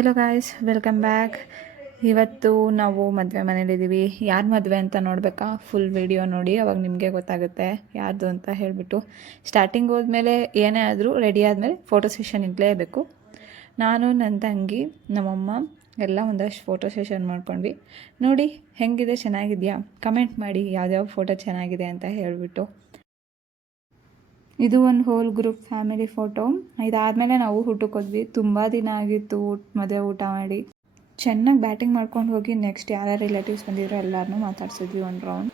Hello guys, welcome back. ಇವತ್ತು ನಾವು ಮದುವೆ ಮನೇಲಿದ್ದೀವಿ. ಯಾರು ಮದುವೆ ಅಂತ ನೋಡಬೇಕಾ? ಫುಲ್ ವಿಡಿಯೋ ನೋಡಿ, ಅವಾಗ ನಿಮಗೆ ಗೊತ್ತಾಗುತ್ತೆ ಯಾರ್ದು ಅಂತ ಹೇಳಿಬಿಟ್ಟು. ಸ್ಟಾರ್ಟಿಂಗ್ ಹೋದ್ಮೇಲೆ ಏನೇ ಆದರೂ ರೆಡಿ ಆದಮೇಲೆ ಫೋಟೋ ಸೆಷನ್ ಇರಲೇಬೇಕು. ನಾನು, ನನ್ನ ತಂಗಿ, ನಮ್ಮಮ್ಮ ಎಲ್ಲ ಒಂದಷ್ಟು ಫೋಟೋ ಸೆಷನ್ ಮಾಡ್ಕೊಂಡ್ವಿ. ನೋಡಿ ಹೆಂಗಿದೆ, ಚೆನ್ನಾಗಿದೆಯಾ? ಕಮೆಂಟ್ ಮಾಡಿ ಯಾವ್ಯಾವ ಫೋಟೋ ಚೆನ್ನಾಗಿದೆ ಅಂತ ಹೇಳಿಬಿಟ್ಟು. ಇದು ಒಂದು ಹೋಲ್ ಗ್ರೂಪ್ ಫ್ಯಾಮಿಲಿ ಫೋಟೋ. ಇದಾದಮೇಲೆ ನಾವು ಊಟಕ್ಕೆ ಹೋದ್ವಿ. ತುಂಬ ದಿನ ಆಗಿತ್ತು ಮದುವೆ ಊಟ ಮಾಡಿ. ಚೆನ್ನಾಗಿ ಬ್ಯಾಟಿಂಗ್ ಮಾಡ್ಕೊಂಡು ಹೋಗಿ ನೆಕ್ಸ್ಟ್ ಯಾರ್ಯಾರು ರಿಲೇಟಿವ್ಸ್ ಬಂದಿದ್ರು ಎಲ್ಲರನ್ನೂ ಮಾತಾಡ್ಸಿದ್ವಿ ಒಂದು ರೌಂಡ್.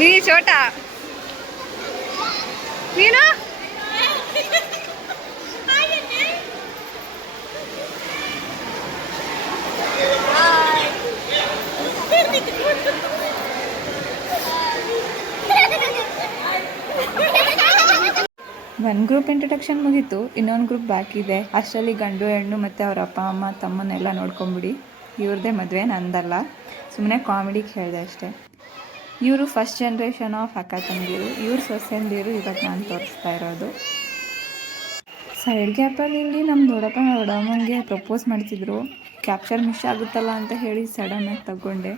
ನೀ ಚೋಟಾ, ನೀನು ಒಂದು ಗ್ರೂಪ್ ಇಂಟ್ರಡಕ್ಷನ್ ಮುಗೀತು, ಇನ್ನೊಂದು ಗ್ರೂಪ್ ಬಾಕಿ ಇದೆ. ಅಷ್ಟರಲ್ಲಿ ಗಂಡು ಹೆಣ್ಣು ಮತ್ತು ಅವ್ರ ಅಪ್ಪ ಅಮ್ಮ ತಮ್ಮನ್ನೆಲ್ಲ ನೋಡ್ಕೊಂಬಿಡಿ. ಇವ್ರದ್ದೇ ಮದುವೆ, ನಂದಲ್ಲ, ಸುಮ್ಮನೆ ಕಾಮಿಡಿಗೆ ಹೇಳಿದೆ ಅಷ್ಟೇ. ಇವರು ಫಸ್ಟ್ ಜನ್ರೇಷನ್ ಆಫ್ ಅಕ್ಕ ತಂಗಿರು, ಇವ್ರ ಸೊಸೆಂದಿರು ಇವತ್ತು ನಾನು ತೋರಿಸ್ತಾ ಇರೋದು. ಸೈಡ್ ಗ್ಯಾಪಲ್ಲಿ ನಮ್ಮ ದೊಡ್ಡಪ್ಪ ದೊಡ್ಡಮ್ಮನಿಗೆ ಪ್ರಪೋಸ್ ಮಾಡ್ತಿದ್ರು. ಕ್ಯಾಪ್ಚರ್ ಮಿಸ್ ಆಗುತ್ತಲ್ಲ ಅಂತ ಹೇಳಿ ಸಡನ್ನಾಗಿ ತಗೊಂಡೆ.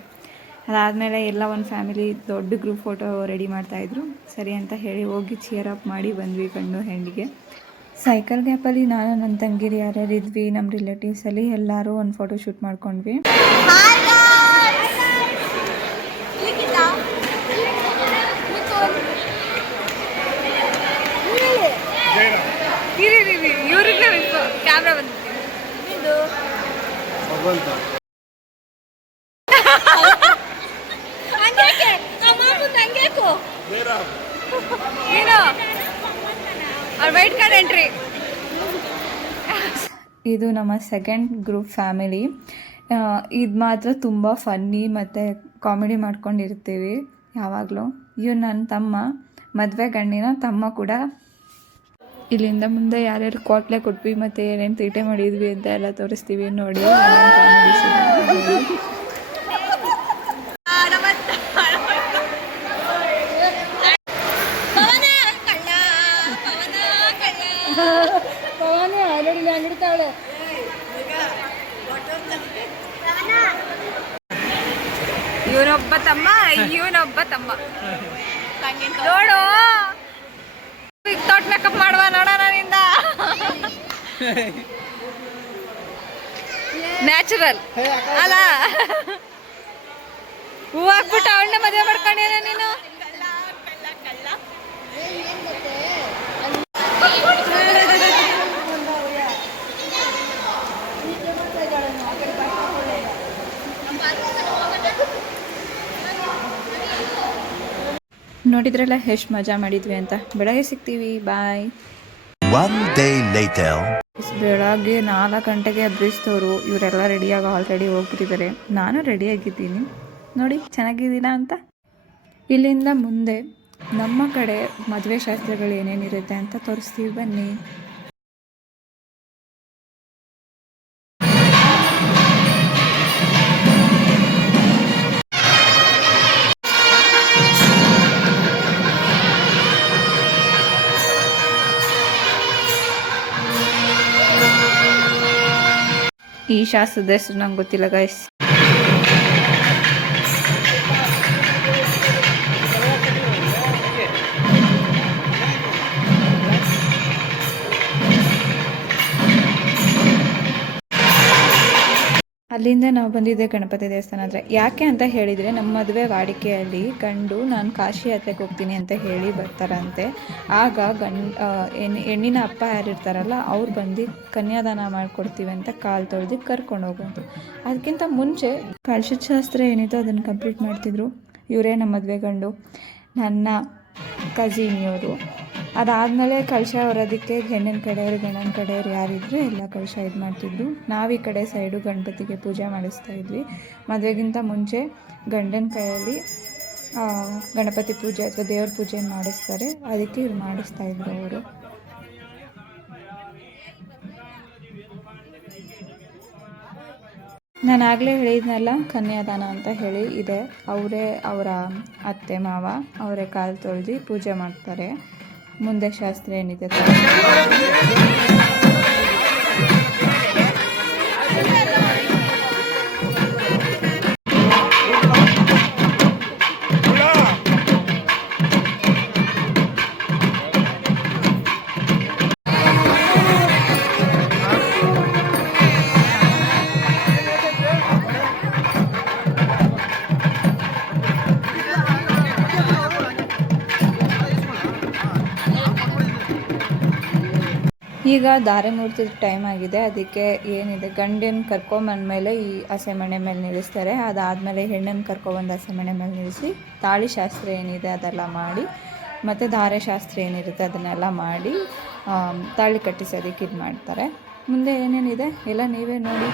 ಅದಾದಮೇಲೆ ಎಲ್ಲ ಒಂದು ಫ್ಯಾಮಿಲಿ ದೊಡ್ಡ ಗ್ರೂಪ್ ಫೋಟೋ ರೆಡಿ ಮಾಡ್ತಾಯಿದ್ರು. ಸರಿ ಅಂತ ಹೇಳಿ ಹೋಗಿ ಚೇರ್ ಅಪ್ ಮಾಡಿ ಬಂದ್ವಿ ಗಂಡು ಹೆಣ್ಣಿಗೆ. ಸೈಕಲ್ ಗ್ಯಾಪಲ್ಲಿ ನಾನು, ನನ್ನ ತಂಗಿರು ಯಾರ್ಯಾರು ಇದ್ವಿ, ನಮ್ಮ ರಿಲೇಟಿವ್ಸಲ್ಲಿ ಎಲ್ಲರೂ ಒಂದು ಫೋಟೋ ಶೂಟ್ ಮಾಡ್ಕೊಂಡ್ವಿ. ಇವ್ರಿಗೆ ಕ್ಯಾಮ್ರಾ ಬಂದಿತ್ತು. ಇದು ನಮ್ಮ ಸೆಕೆಂಡ್ ಗ್ರೂಪ್ ಫ್ಯಾಮಿಲಿ. ಇದು ಮಾತ್ರ ತುಂಬ ಫನ್ನಿ ಮತ್ತು ಕಾಮಿಡಿ ಮಾಡ್ಕೊಂಡಿರ್ತೀವಿ ಯಾವಾಗಲೂ. ಇವ್ ನನ್ನ ತಮ್ಮ, ಮದುವೆ ಗಂಡಿನ ತಮ್ಮ ಕೂಡ. ಇಲ್ಲಿಂದ ಮುಂದೆ ಯಾರ್ಯಾರು ಕ್ವಾಟ್ಲೆ ಕೊಟ್ವಿ ಮತ್ತು ಏನೇನು ತೀಟೆ ಮಾಡಿದ್ವಿ ಅಂತ ಎಲ್ಲ ತೋರಿಸ್ತೀವಿ ನೋಡಿ. ಇವನೊಬ್ಬ ತಮ್ಮ, ಇವನೊಬ್ಬ ತಮ್ಮ. ನೋಡು, ವಿತೌಟ್ ಮೇಕಪ್ ಮಾಡುವ ನೋಡೋಣ ನಿಂದ. ನ್ಯಾಚುರಲ್ ಅಲ್ಲ, ಹೂ ಹಾಕ್ಬಿಟ್ಟು ಅವಳನ್ನ ಮದುವೆ ಮಾಡ್ಕೊಂಡೇನ ನೀನು? ನೋಡಿದ್ರಲ್ಲ ಎಷ್ಟು ಮಜಾ ಮಾಡಿದ್ವಿ ಅಂತ. ಬೆಳಗ್ಗೆ ಸಿಗ್ತೀವಿ, ಬಾಯ್. ಬೆಳಗ್ಗೆ 4 ಗಂಟೆಗೆ ಎಬ್ಬಿಸ್ತವ್ರು. ಇವರೆಲ್ಲ ರೆಡಿಯಾಗಿ ಆಲ್ರೆಡಿ ಹೋಗ್ಬಿಟ್ಟಿದ್ದಾರೆ. ನಾನು ರೆಡಿಯಾಗಿದ್ದೀನಿ ನೋಡಿ, ಚೆನ್ನಾಗಿದ್ದೀನ ಅಂತ. ಇಲ್ಲಿಂದ ಮುಂದೆ ನಮ್ಮ ಕಡೆ ಮದುವೆ ಶಾಸ್ತ್ರಗಳು ಏನೇನಿರುತ್ತೆ ಅಂತ ತೋರಿಸ್ತೀವಿ, ಬನ್ನಿ. ಈ ಶಾಸ್ತ್ರದ ಹೆಸರು ನಂಗೆ ಗೊತ್ತಿಲ್ಲ ಗೈಸ್. ಅಲ್ಲಿಂದ ನಾವು ಬಂದಿದ್ದೆ ಗಣಪತಿ ದೇವಸ್ಥಾನ ಹತ್ರ. ಯಾಕೆ ಅಂತ ಹೇಳಿದರೆ, ನಮ್ಮ ಮದುವೆ ವಾಡಿಕೆಯಲ್ಲಿ ಗಂಡು ನಾನು ಕಾಶಿ ಯಾತ್ರೆಗೆ ಹೋಗ್ತೀನಿ ಅಂತ ಹೇಳಿ ಬರ್ತಾರಂತೆ. ಆಗ ಹೆಣ್ಣಿನ ಅಪ್ಪ ಯಾರಿರ್ತಾರಲ್ಲ ಅವ್ರು ಬಂದು ಕನ್ಯಾದಾನ ಮಾಡಿಕೊಡ್ತೀವಿ ಅಂತ ಕಾಲು ತೊಳೆದು ಕರ್ಕೊಂಡು ಹೋಗೋದು. ಅದಕ್ಕಿಂತ ಮುಂಚೆ ಕಳಶದ ಶಾಸ್ತ್ರ ಏನಿತ್ತು ಅದನ್ನು ಕಂಪ್ಲೀಟ್ ಮಾಡ್ತಿದ್ರು. ಇವರೇ ನಮ್ಮ ಮದುವೆ ಗಂಡು, ನನ್ನ ಕಸಿನ್ ಇವರು. ಅದಾದಮೇಲೆ ಕಳಶ ಹೊರೋದಕ್ಕೆ ಹೆಣ್ಣಿನ ಕಡೆಯವರು ಗಂಡನ ಕಡೆಯವರು ಯಾರಿದ್ರು ಎಲ್ಲ ಕಳಶ ಇದು ಮಾಡ್ತಿದ್ರು. ನಾವು ಈ ಕಡೆ ಸೈಡು ಗಣಪತಿಗೆ ಪೂಜೆ ಮಾಡಿಸ್ತಾ ಇದ್ವಿ. ಮದುವೆಗಿಂತ ಮುಂಚೆ ಗಂಡನ ಕೈಯಲ್ಲಿ ಗಣಪತಿ ಪೂಜೆ ಅಥವಾ ದೇವ್ರ ಪೂಜೆ ಮಾಡಿಸ್ತಾರೆ, ಅದಕ್ಕೆ ಇವ್ರು ಮಾಡಿಸ್ತಾ ಇದ್ರು ಅವರು. ನಾನು ಆಗಲೇ ಹೇಳಿದ್ನಲ್ಲ ಕನ್ಯಾದಾನ ಅಂತ ಹೇಳಿ ಇದೆ. ಅವರೇ ಅವರ ಅತ್ತೆ ಮಾವ ಅವರೇ ಕಾಲು ತೊಳೆದು ಪೂಜೆ ಮಾಡ್ತಾರೆ. ಮುಂದೆ ಶಾಸ್ತ್ರ ಏನಿದೆ ಈಗ ಧಾರೆ ಮೂರ್ತಿ ಟೈಮ್ ಆಗಿದೆ. ಅದಕ್ಕೆ ಏನಿದೆ ಗಂಡನ ಕರ್ಕೊಂಬಂದಮೇಲೆ ಈ ಹಸೆಮಣೆ ಮೇಲೆ ನಿಲ್ಲಿಸ್ತಾರೆ. ಅದಾದಮೇಲೆ ಹೆಣ್ಣನ್ನು ಕರ್ಕೊಬಂದು ಹಸೆಮಣೆ ಮೇಲೆ ನಿಲ್ಲಿಸಿ ತಾಳಿ ಶಾಸ್ತ್ರ ಏನಿದೆ ಅದೆಲ್ಲ ಮಾಡಿ ಮತ್ತು ಧಾರೆ ಶಾಸ್ತ್ರ ಏನಿರುತ್ತೆ ಅದನ್ನೆಲ್ಲ ಮಾಡಿ ತಾಳಿ ಕಟ್ಟಿಸೋದಕ್ಕೆ ಇದು ಮಾಡ್ತಾರೆ. ಮುಂದೆ ಏನೇನಿದೆ ಎಲ್ಲ ನೀವೇ ನೋಡಿ.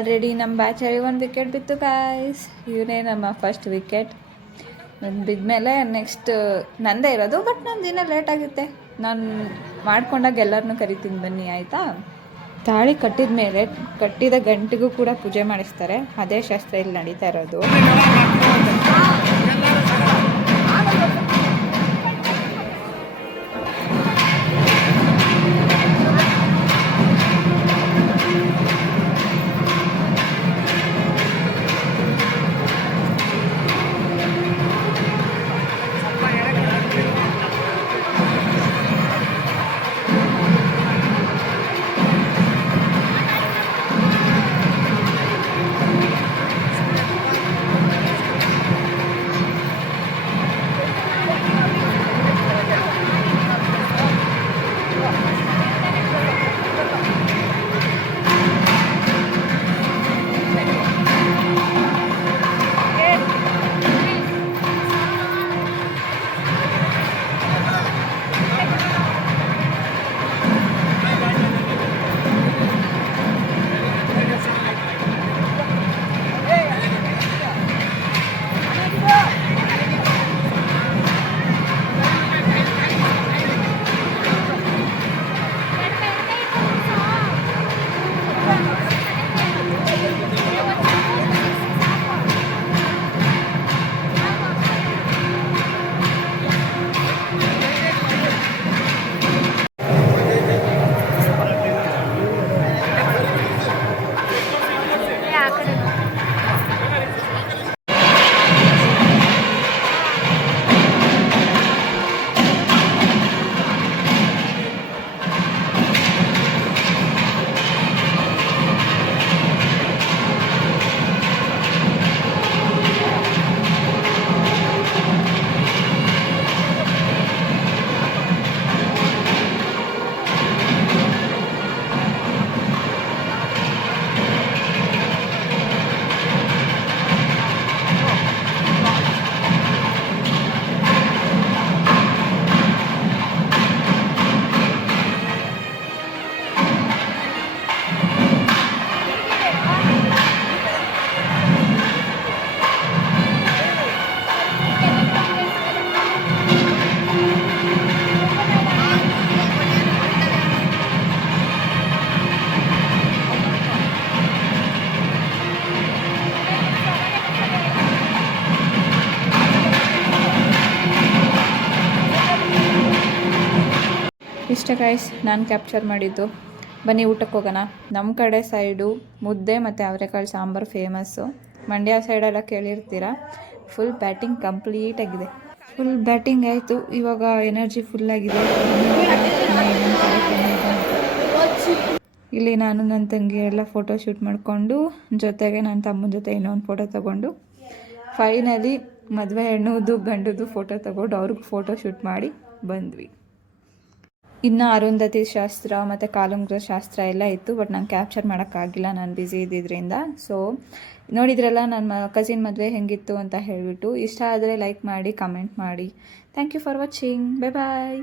ಆಲ್ರೆಡಿ ನಮ್ಮ ಬ್ಯಾಚಲ್ಲಿ 1 ವಿಕೆಟ್ ಬಿತ್ತು ಗಾಯ್ಸ್. ಇವನೇ ನಮ್ಮ ಫಸ್ಟ್ ವಿಕೆಟ್. ಬಿದ್ಮೇಲೆ ನೆಕ್ಸ್ಟ್ ನಂದೇ ಇರೋದು, ಬಟ್ ನನ್ನ ದಿನ ಲೇಟ್ ಆಗುತ್ತೆ. ನಾನು ಮಾಡ್ಕೊಂಡಾಗ ಎಲ್ಲರನ್ನೂ ಕರಿತೀನಿ ಬನ್ನಿ, ಆಯಿತಾ? ತಾಳಿ ಕಟ್ಟಿದ ಮೇಲೆ ಕಟ್ಟಿದ ಗಂಟಿಗೂ ಕೂಡ ಪೂಜೆ ಮಾಡಿಸ್ತಾರೆ. ಅದೇ ಶಾಸ್ತ್ರ ಇಲ್ಲಿ ನಡೀತಾ ಇರೋದು. ಇಷ್ಟ ಗೈಸ್ ನಾನು ಕ್ಯಾಪ್ಚರ್ ಮಾಡಿದ್ದು. ಬನ್ನಿ ಊಟಕ್ಕೆ ಹೋಗೋಣ. ನಮ್ಮ ಕಡೆ ಸೈಡು ಮುದ್ದೆ ಮತ್ತು ಅವರೆಕಾಳು ಸಾಂಬಾರು ಫೇಮಸ್ಸು. ಮಂಡ್ಯ ಸೈಡೆಲ್ಲ ಕೇಳಿರ್ತೀರ. ಫುಲ್ ಬ್ಯಾಟಿಂಗ್ ಕಂಪ್ಲೀಟಾಗಿದೆ. ಫುಲ್ ಬ್ಯಾಟಿಂಗ್ ಆಯಿತು. ಇವಾಗ ಎನರ್ಜಿ ಫುಲ್ಲಾಗಿದೆ. ಇಲ್ಲಿ ನಾನು ನನ್ನ ತಂಗಿ ಎಲ್ಲ ಫೋಟೋ ಶೂಟ್ ಮಾಡಿಕೊಂಡು, ಜೊತೆಗೆ ನನ್ನ ತಮ್ಮನ ಜೊತೆ ಇನ್ನೊಂದು ಫೋಟೋ ತೊಗೊಂಡು, ಫೈನಲಿ ಮದುವೆ ಹೆಣ್ಣುದು ಗಂಡುದು ಫೋಟೋ ತೊಗೊಂಡು ಅವ್ರಿಗೆ ಫೋಟೋ ಶೂಟ್ ಮಾಡಿ ಬಂದ್ವಿ. ಇನ್ನು ಅರುಂಧತಿ ಶಾಸ್ತ್ರ ಮತ್ತು ಕಾಲುಂಗುರ ಶಾಸ್ತ್ರ ಎಲ್ಲ ಇತ್ತು, ಬಟ್ ನಂಗೆ ಕ್ಯಾಪ್ಚರ್ ಮಾಡೋಕ್ಕಾಗಿಲ್ಲ, ನಾನು ಬ್ಯುಸಿ ಇದ್ದಿದ್ದರಿಂದ. ಸೊ ನೋಡಿದ್ರಲ್ಲ ನನ್ನ ಕಸಿನ್ ಮದುವೆ ಹೆಂಗಿತ್ತು ಅಂತ ಹೇಳಿಬಿಟ್ಟು. ಇಷ್ಟ ಆದರೆ ಲೈಕ್ ಮಾಡಿ, ಕಮೆಂಟ್ ಮಾಡಿ. Thank you for watching. Bye bye.